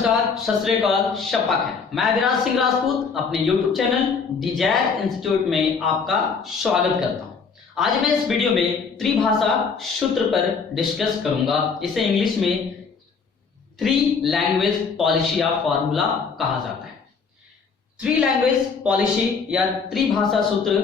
नमस्कार, सत श्री अकाल, शब्बा खैर। मैं विराज सिंह राजपूत अपने YouTube चैनल डिजायर इंस्टीट्यूट में आपका स्वागत करता हूं। आज मैं इस वीडियो में त्रिभाषा सूत्र पर डिस्कस करूंगा। इसे इंग्लिश में थ्री लैंग्वेज पॉलिसी या फॉर्मूला कहा जाता है। थ्री लैंग्वेज पॉलिसी या त्रिभाषा सूत्र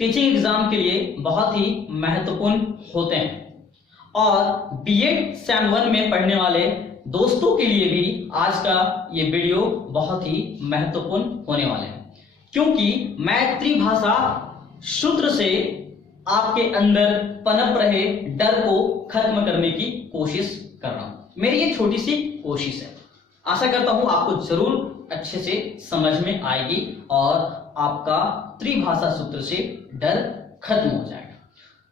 टीचिंग एग्जाम के लिए बहुत ही महत्वपूर्ण होते हैं और बीएड सेम 1 में पढ़ने वाले दोस्तों के लिए भी आज का ये वीडियो बहुत ही महत्वपूर्ण होने वाले हैं, क्योंकि मैं त्रिभाषा सूत्र से आपके अंदर पनप रहे डर को खत्म करने की कोशिश कर रहा हूं। मेरी ये छोटी सी कोशिश है, आशा करता हूं आपको जरूर अच्छे से समझ में आएगी और आपका त्रिभाषा सूत्र से डर खत्म हो जाएगा।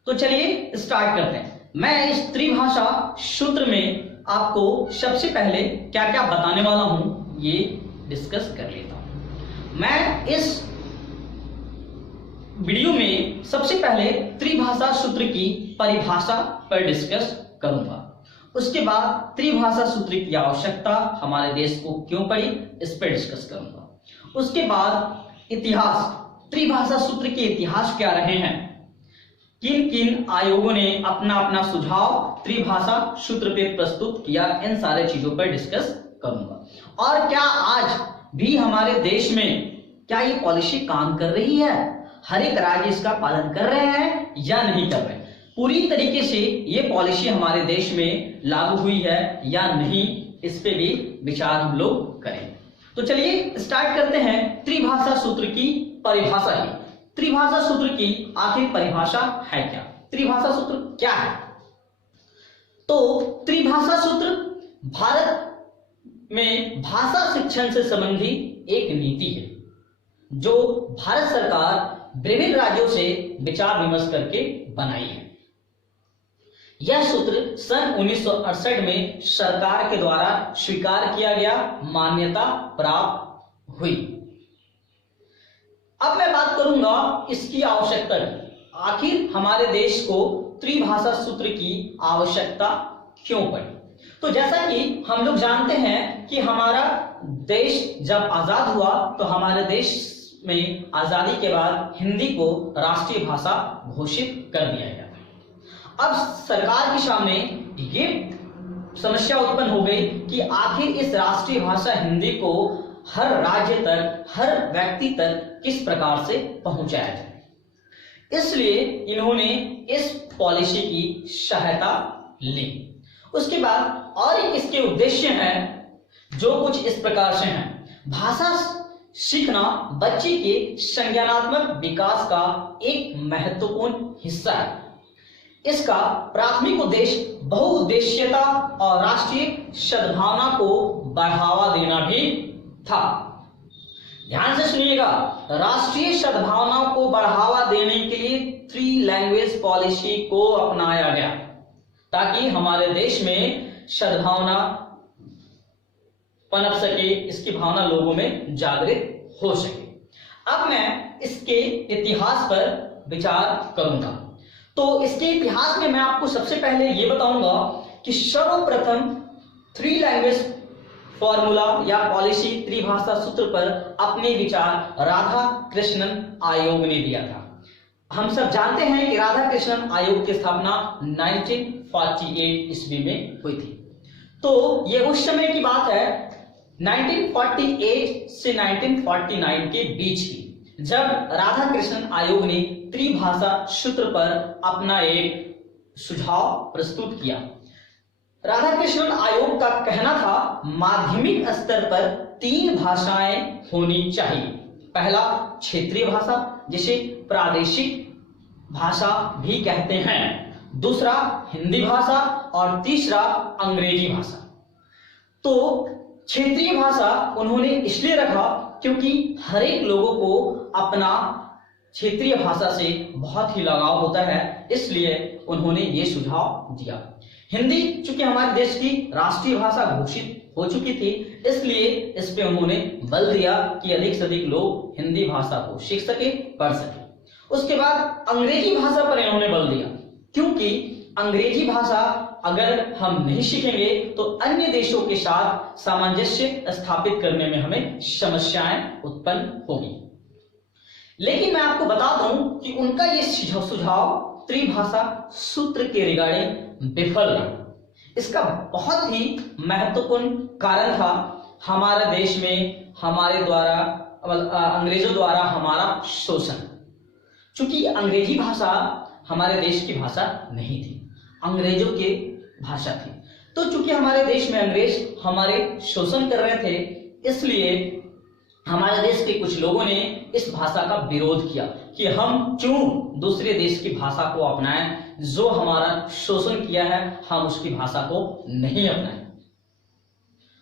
तो चलिए स्टार्ट करते हैं। मैं इस त्रिभाषा सूत्र में आपको सबसे पहले क्या क्या बताने वाला हूं ये डिस्कस कर लेता हूं। मैं इस वीडियो में सबसे पहले त्रिभाषा सूत्र की परिभाषा पर डिस्कस करूंगा। उसके बाद त्रिभाषा सूत्र की आवश्यकता हमारे देश को क्यों पड़ी इस पर डिस्कस करूंगा। उसके बाद इतिहास, त्रिभाषा सूत्र के इतिहास क्या रहे हैं, किन किन आयोगों ने अपना अपना सुझाव त्रिभाषा सूत्र पे प्रस्तुत किया, इन सारे चीजों पर डिस्कस करूंगा। और क्या आज भी हमारे देश में क्या ये पॉलिसी काम कर रही है, हर एक राज्य इसका पालन कर रहे हैं या नहीं कर रहे, पूरी तरीके से ये पॉलिसी हमारे देश में लागू हुई है या नहीं, इस पे भी विचार हम लोग करें। तो चलिए स्टार्ट करते हैं त्रिभाषा सूत्र की परिभाषा की। त्रिभाषा सूत्र की आखिर परिभाषा है क्या, त्रिभाषा सूत्र क्या है? तो त्रिभाषा सूत्र भारत में भाषा शिक्षण से संबंधी एक नीति है जो भारत सरकार विभिन्न राज्यों से विचार विमर्श करके बनाई है। यह सूत्र सन 1968 में सरकार के द्वारा स्वीकार किया गया, मान्यता प्राप्त हुई। अब मैं बात करूंगा इसकी आवश्यकता की। आखिर हमारे देश को त्रिभाषा सूत्र की आवश्यकता क्यों पड़ी? तो जैसा कि हम लोग जानते हैं कि हमारा देश जब आजाद हुआ तो हमारे देश में आजादी के बाद हिंदी को राष्ट्रीय भाषा घोषित कर दिया गया। अब सरकार के सामने ये समस्या उत्पन्न हो गई कि आखिर इस राष्ट्रीय भाषा हिंदी को हर राज्य तक, हर व्यक्ति तक किस प्रकार से पहुंचाया जाए। इसलिए इन्होंने इस पॉलिसी की सहायता ली। उसके बाद और एक इसके उद्देश्य हैं जो कुछ इस प्रकार से हैं। भाषा सीखना बच्चे के संज्ञानात्मक विकास का एक महत्वपूर्ण हिस्सा है। इसका प्राथमिक उद्देश्य बहुउद्देश्यता और राष्ट्रीय सद्भावना को बढ़ावा देना भी था। ध्यान से सुनिएगा, राष्ट्रीय सद्भावना को बढ़ावा देने के लिए थ्री लैंग्वेज पॉलिसी को अपनाया गया ताकि हमारे देश में सद्भावना पनप सके, इसकी भावना लोगों में जागृत हो सके। अब मैं इसके इतिहास पर विचार करूंगा। तो इसके इतिहास में मैं आपको सबसे पहले ये बताऊंगा कि सर्वप्रथम थ्री लैंग्वेज फॉर्मूला या पॉलिसी त्रिभाषा सूत्र पर अपने विचार राधा कृष्णन आयोग ने दिया था। हम सब जानते हैं कि राधा कृष्णन आयोग की स्थापना 1948 ईस्वी में हुई थी। तो ये उस समय की बात है 1948 से 1949 के बीच की, जब राधा कृष्णन आयोग ने त्रिभाषा सूत्र पर अपना एक सुझाव प्रस्तुत किया। राधा कृष्णन आयोग का कहना था माध्यमिक स्तर पर 3 भाषाएं होनी चाहिए। पहला क्षेत्रीय भाषा जिसे प्रादेशिक भाषा भी कहते हैं, दूसरा हिंदी भाषा और तीसरा अंग्रेजी भाषा। तो क्षेत्रीय भाषा उन्होंने इसलिए रखा क्योंकि हर एक लोगों को अपना क्षेत्रीय भाषा से बहुत ही लगाव होता है, इसलिए उन्होंने ये सुझाव दिया। हिंदी चूंकि हमारे देश की राष्ट्रीय भाषा घोषित हो चुकी थी, इसलिए इस पे उन्होंने बल दिया कि अधिक से अधिक लोग हिंदी भाषा को सीख सके, पढ़ सके। उसके बाद अंग्रेजी भाषा पर इन्होंने बल दिया क्योंकि अंग्रेजी भाषा अगर हम नहीं सीखेंगे तो अन्य देशों के साथ सामंजस्य स्थापित करने में हमें समस्याएं उत्पन्न होगी। लेकिन मैं आपको बता दूं कि उनका ये सुझाव त्रिभाषा सूत्र के रिगार्डिंग विफल रहा। इसका बहुत ही महत्वपूर्ण कारण था हमारे देश में हमारे द्वारा अंग्रेजों द्वारा हमारा शोषण। चूंकि अंग्रेजी भाषा हमारे देश की भाषा नहीं थी, अंग्रेजों की भाषा थी, तो चूंकि हमारे देश में अंग्रेज हमारे शोषण कर रहे थे, इसलिए हमारे देश के कुछ लोगों ने इस भाषा का विरोध किया कि हम क्यों दूसरे देश की भाषा को अपनाएं, जो हमारा शोषण किया है हम उसकी भाषा को नहीं अपनाएं।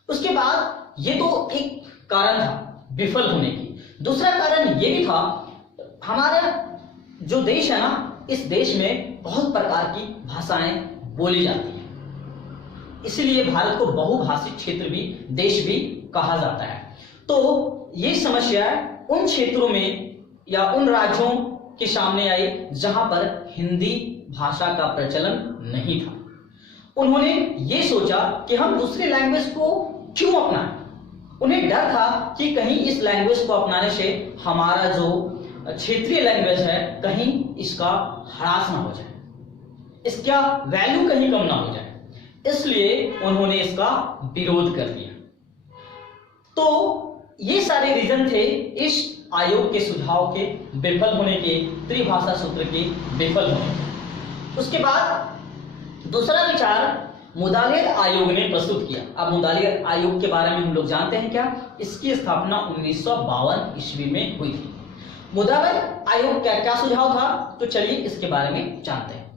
उसके बाद ये तो एक कारण था विफल होने की। दूसरा कारण ये भी था, हमारा जो देश है ना, इस देश में बहुत प्रकार की भाषाएं बोली जाती हैं, इसलिए भारत को बहुभाषिक क्षेत्र भी, देश भी कहा जाता है। तो ये समस्या उन क्षेत्रों में या उन राज्यों के सामने आई जहां पर हिंदी भाषा का प्रचलन नहीं था। उन्होंने ये सोचा कि हम दूसरे लैंग्वेज को क्यों अपनाएं। उन्हें डर था कि कहीं इस लैंग्वेज को अपनाने से हमारा जो क्षेत्रीय लैंग्वेज है कहीं इसका ह्रास ना हो जाए, इसका वैल्यू कहीं कम ना हो जाए, इसलिए उन्होंने इसका विरोध कर दिया। तो ये सारे रीजन थे इस आयोग के सुझाव के विफल होने के, त्रिभाषा सूत्र के विफल होने के। उसके बाद दूसरा विचार मुदालियर आयोग ने प्रस्तुत किया। अब मुदालियर आयोग के बारे में हम लोग जानते हैं क्या? इसकी स्थापना 1952 ईस्वी में हुई थी। मुदालियर आयोग का क्या सुझाव था, तो चलिए इसके बारे में जानते हैं।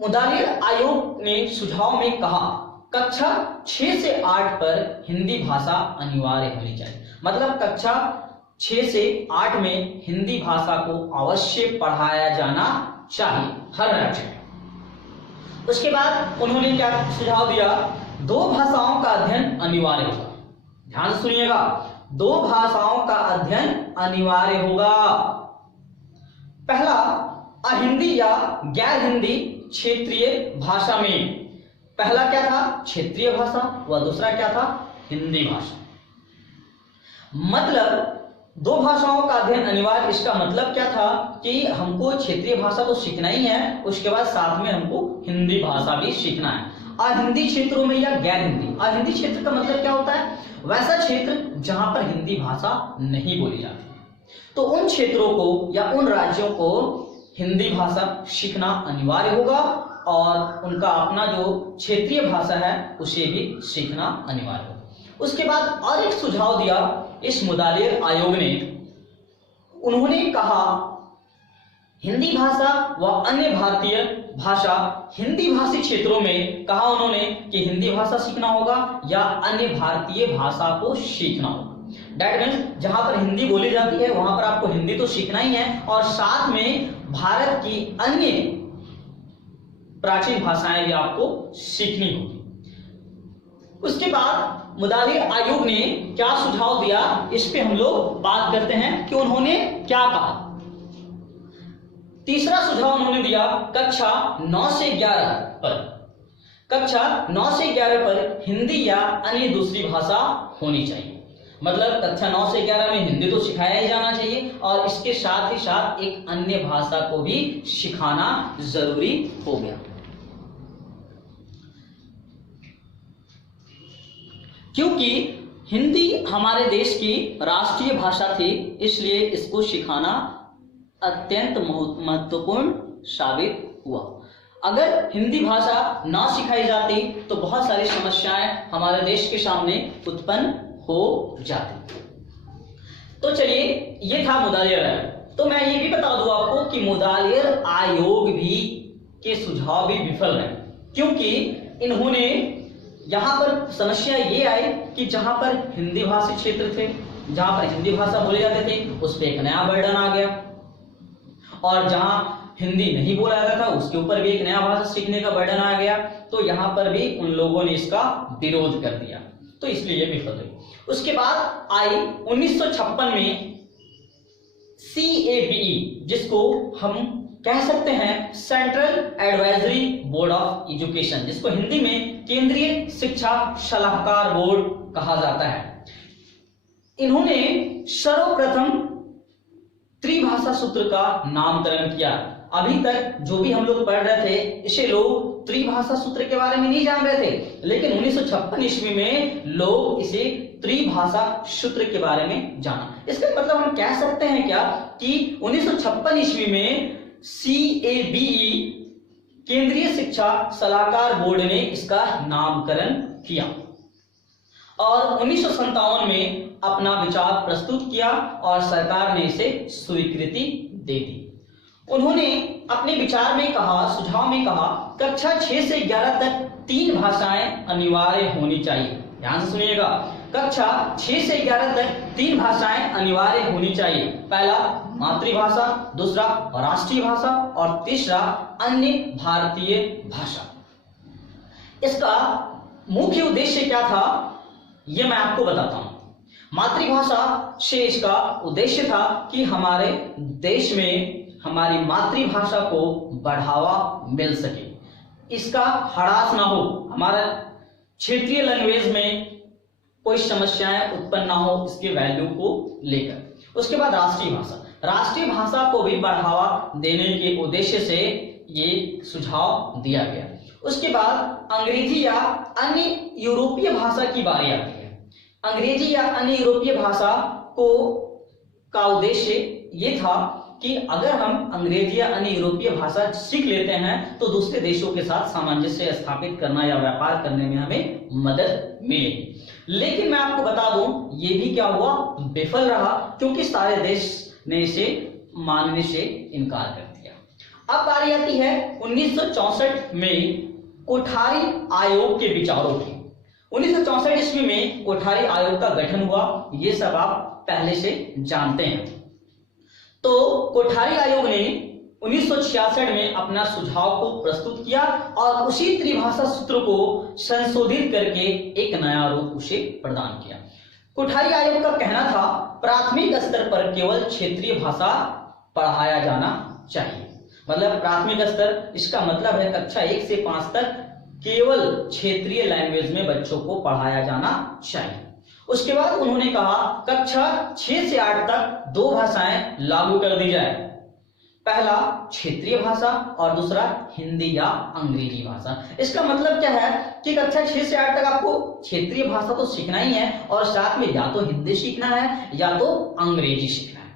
मुदालियर आयोग ने सुझाव में कहा कक्षा 6 से 8 पर हिंदी भाषा अनिवार्य होनी चाहिए। मतलब कक्षा 6 से 8 में हिंदी भाषा को अवश्य पढ़ाया जाना चाहिए हर राज्य में। उसके बाद उन्होंने क्या सुझाव दिया, 2 भाषाओं का अध्ययन अनिवार्य होगा। ध्यान से सुनिएगा, 2 भाषाओं का अध्ययन अनिवार्य होगा। पहला, अहिंदी या गैर हिंदी क्षेत्रीय भाषा में। पहला क्या था? क्षेत्रीय भाषा, व दूसरा क्या था? हिंदी भाषा। मतलब 2 भाषाओं का अध्ययन अनिवार्य। इसका मतलब क्या था कि हमको क्षेत्रीय भाषा तो सीखना ही है, उसके बाद साथ में हमको हिंदी भाषा भी सीखना है। अहिंदी क्षेत्रों में या गैर हिंदी। अहिंदी क्षेत्र का मतलब क्या होता है? वैसा क्षेत्र जहां पर हिंदी भाषा नहीं बोली जाती। तो उन क्षेत्रों को या उन राज्यों को हिंदी भाषा सीखना अनिवार्य होगा और उनका अपना जो क्षेत्रीय भाषा है उसे भी सीखना अनिवार्य होगा। उसके बाद और एक सुझाव दिया इस मुदालियर आयोग ने। उन्होंने कहा हिंदी भाषा व अन्य भारतीय भाषा, हिंदी भाषी क्षेत्रों में कहा उन्होंने कि हिंदी भाषा सीखना होगा या अन्य भारतीय भाषा को सीखना होगा। दैट मीन्स जहां पर हिंदी बोली जाती है वहां पर आपको हिंदी तो सीखना ही है और साथ में भारत की अन्य प्राचीन भाषाएं भी आपको सीखनी होगी। उसके बाद मुदालियर आयोग ने क्या सुझाव दिया, इस पे हम लोग बात करते हैं कि उन्होंने क्या कहा। तीसरा सुझाव उन्होंने दिया कक्षा 9 से 11 पर, कक्षा 9 से 11 पर हिंदी या अन्य दूसरी भाषा होनी चाहिए। मतलब कक्षा 9 से 11 में हिंदी तो सिखाया ही जाना चाहिए और इसके साथ ही साथ एक अन्य भाषा को भी सिखाना जरूरी हो गया। क्योंकि हिंदी हमारे देश की राष्ट्रीय भाषा थी, इसलिए इसको सिखाना अत्यंत महत्वपूर्ण साबित हुआ। अगर हिंदी भाषा ना सिखाई जाती तो बहुत सारी समस्याएं हमारे देश के सामने उत्पन्न हो जाती। तो चलिए, ये था मुदालियर आयोग। तो मैं ये भी बता दूं आपको कि मुदालियर आयोग भी के सुझाव भी विफल रहे, क्योंकि इन्होंने यहां पर समस्या ये आई कि जहां पर हिंदी भाषी क्षेत्र थे, जहां पर हिंदी भाषा बोले जाते थे, उस पर एक नया बर्डन आ गया और जहां हिंदी नहीं बोला जाता था उसके ऊपर भी एक नया भाषा सीखने का बर्डन आ गया। तो यहां पर भी उन लोगों ने इसका विरोध कर दिया, तो इसलिए ये विफल हुई। उसके बाद आई 1956 में CABE, जिसको हम कह सकते हैं central advisory board of education, जिसको हिंदी में केंद्रीय शिक्षा सलाहकार बोर्ड कहा जाता है। इन्होंने सर्वप्रथम त्रिभाषा सूत्र का नामकरण किया। अभी तक जो भी हम लोग पढ़ रहे थे इसे लोग त्रिभाषा सूत्र के बारे में नहीं जान रहे थे, लेकिन 1956 ईस्वी में लोग इसे त्रिभाषा सूत्र के बारे में जाना। इसका मतलब हम कह सकते हैं क्या कि 1956 ईस्वी में CABE केंद्रीय शिक्षा सलाहकार बोर्ड ने इसका नामकरण किया और 1957 में अपना विचार प्रस्तुत किया और सरकार ने इसे स्वीकृति दे दी। उन्होंने अपने विचार में कहा, सुझाव में कहा, कक्षा 6 से 11 तक 3 भाषाएं अनिवार्य होनी चाहिए। ध्यान से सुनिएगा, कक्षा 6 से 11 तक 3 भाषाएं अनिवार्य होनी चाहिए। पहला मातृभाषा, दूसरा राष्ट्रीय भाषा और तीसरा अन्य भारतीय भाषा। इसका मुख्य उद्देश्य क्या था ये मैं आपको बताता हूं। मातृभाषा से इसका उद्देश्य था कि हमारे देश में हमारी मातृभाषा को बढ़ावा मिल सके, इसका ह्रास ना हो, हमारा क्षेत्रीय लैंग्वेज में कोई समस्याएं उत्पन्न ना हो, इसके वैल्यू को लेकर। उसके बाद राष्ट्रीय भाषा, राष्ट्रीय भाषा को भी बढ़ावा देने के उद्देश्य से ये सुझाव दिया गया। उसके बाद अंग्रेजी या अन्य यूरोपीय भाषा की बारी आती है। अंग्रेजी या अन्य यूरोपीय भाषा का उद्देश्य ये था कि अगर हम अंग्रेजी या अन्य यूरोपीय भाषा सीख लेते हैं तो दूसरे देशों के साथ सामंजस्य स्थापित करना या व्यापार करने में हमें मदद मिलेगी। लेकिन मैं आपको बता दूं ये भी क्या हुआ, विफल रहा, क्योंकि सारे देश ने इसे मानने से इनकार कर दिया। अब बारी आती है 1964 में कोठारी आयोग के विचारों की। 1964 ईस्वी में कोठारी आयोग का गठन हुआ, ये सब आप पहले से जानते हैं। तो कोठारी आयोग ने 1966 में अपना सुझाव को प्रस्तुत किया और उसी त्रिभाषा सूत्र को संशोधित करके एक नया रूप उसे प्रदान किया। कोठारी आयोग का कहना था प्राथमिक स्तर पर केवल क्षेत्रीय भाषा पढ़ाया जाना चाहिए। मतलब प्राथमिक स्तर, इसका मतलब है कक्षा 1 से 5 तक केवल क्षेत्रीय लैंग्वेज में बच्चों को पढ़ाया जाना चाहिए। उसके बाद उन्होंने कहा कक्षा 6 से 8 तक 2 भाषाएं लागू कर दी जाए, पहला क्षेत्रीय भाषा और दूसरा हिंदी या अंग्रेजी भाषा। इसका मतलब क्या है कि कक्षा 6 से 8 तक आपको क्षेत्रीय भाषा तो सीखना ही है और साथ में या तो हिंदी सीखना है या तो अंग्रेजी सीखना है।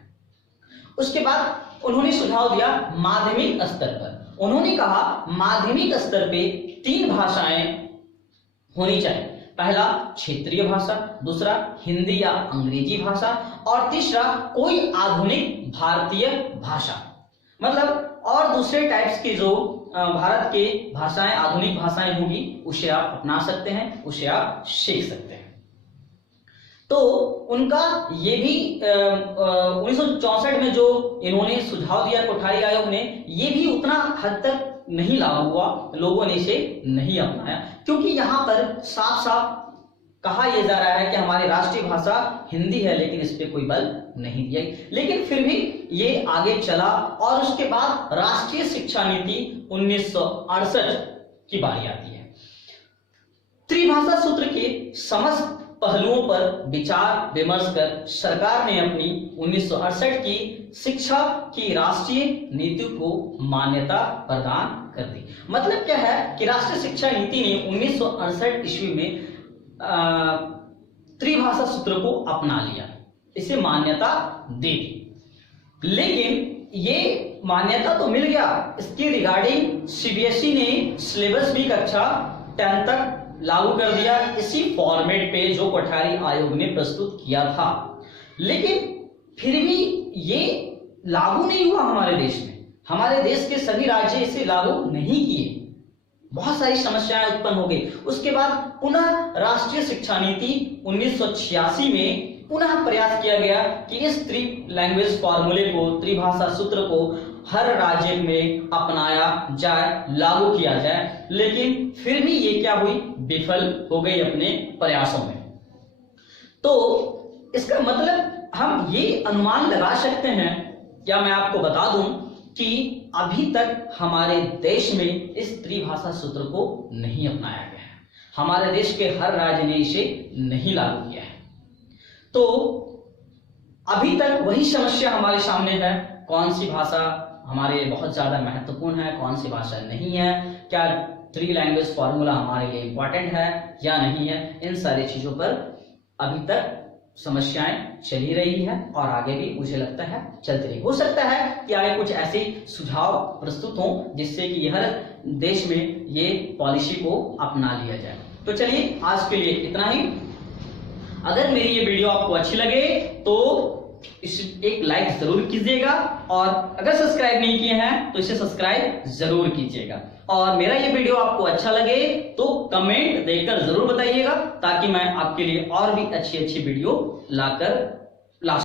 उसके बाद उन्होंने सुझाव दिया माध्यमिक स्तर पर। उन्होंने कहा माध्यमिक स्तर पे 3 भाषाएं होनी चाहिए, पहला क्षेत्रीय भाषा, दूसरा हिंदी या अंग्रेजी भाषा और तीसरा कोई आधुनिक भारतीय भाषा। मतलब और दूसरे टाइप्स की जो भारत के भाषाएं, आधुनिक भाषाएं होगी उसे आप अपना सकते हैं, उसे आप सीख सकते हैं। तो उनका ये भी 1964 में जो इन्होंने सुझाव दिया कोठारी आयोग ने, ये भी उतना हद तक नहीं लागू हुआ, लोगों ने इसे नहीं अपनाया, क्योंकि यहाँ पर साफ साफ कहा यह जा रहा है कि हमारी राष्ट्रीय भाषा हिंदी है, लेकिन इस पे कोई बल नहीं दिया। लेकिन फिर भी ये आगे चला और उसके बाद राष्ट्रीय शिक्षा नीति 1968 की बारी आती है। त्रिभाषा सूत्र के समस्त पहलुओं पर विचार विमर्श कर सरकार ने अपनी 1968 की शिक्षा की राष्ट्रीय नीति को मान्यता प्रदान कर दी। मतलब क्या है कि राष्ट्रीय शिक्षा नीति ने 1968 ईस्वी में त्रिभाषा सूत्र को अपना लिया, इसे मान्यता दे दी। लेकिन ये मान्यता तो मिल गया, इसके रिगार्डिंग सीबीएसई ने सिलेबस भी कक्षा 10 तक लागू कर दिया, इसी फॉर्मेट पे जो कोठारी आयोग ने प्रस्तुत किया था। लेकिन फिर भी ये लागू नहीं हुआ हमारे देश में, हमारे देश के सभी राज्य इसे लागू नहीं किए, बहुत सारी समस्याएं उत्पन्न हो गई। उसके बाद पुनः राष्ट्रीय शिक्षा नीति 1986 में पुनः प्रयास किया गया कि इस त्रि लैंग्वेज फॉर्मूले को, त्रिभाषा सूत्र को हर राज्य में अपनाया जाए, लागू किया जाए। लेकिन फिर भी ये क्या हुई, विफल हो गई अपने प्रयासों में। तो इसका मतलब हम ये अनुमान लगा सकते हैं, या मैं आपको बता दूं कि अभी तक हमारे देश में इस त्रिभाषा सूत्र को नहीं अपनाया गया है। हमारे देश के हर राज्य ने इसे नहीं लागू किया है। तो अभी तक वही समस्या हमारे सामने है, कौन सी भाषा हमारे लिए बहुत ज्यादा महत्वपूर्ण है, कौन सी भाषा नहीं है, क्या 3 लैंग्वेज फॉर्मूला हमारे लिए इंपॉर्टेंट है या नहीं है। इन सारी चीजों पर अभी तक समस्याएं चली रही है और आगे भी मुझे लगता है चलती रही। हो सकता है कि आगे कुछ ऐसे सुझाव प्रस्तुत हों जिससे कि हर देश में ये पॉलिसी को अपना लिया जाए। तो चलिए आज के लिए इतना ही। अगर मेरी ये वीडियो आपको अच्छी लगे तो इस एक लाइक जरूर कीजिएगा और अगर सब्सक्राइब नहीं किए हैं तो इसे सब्सक्राइब जरूर कीजिएगा। और मेरा ये वीडियो आपको अच्छा लगे तो कमेंट देकर जरूर बताइएगा ताकि मैं आपके लिए और भी अच्छी अच्छी वीडियो लाकर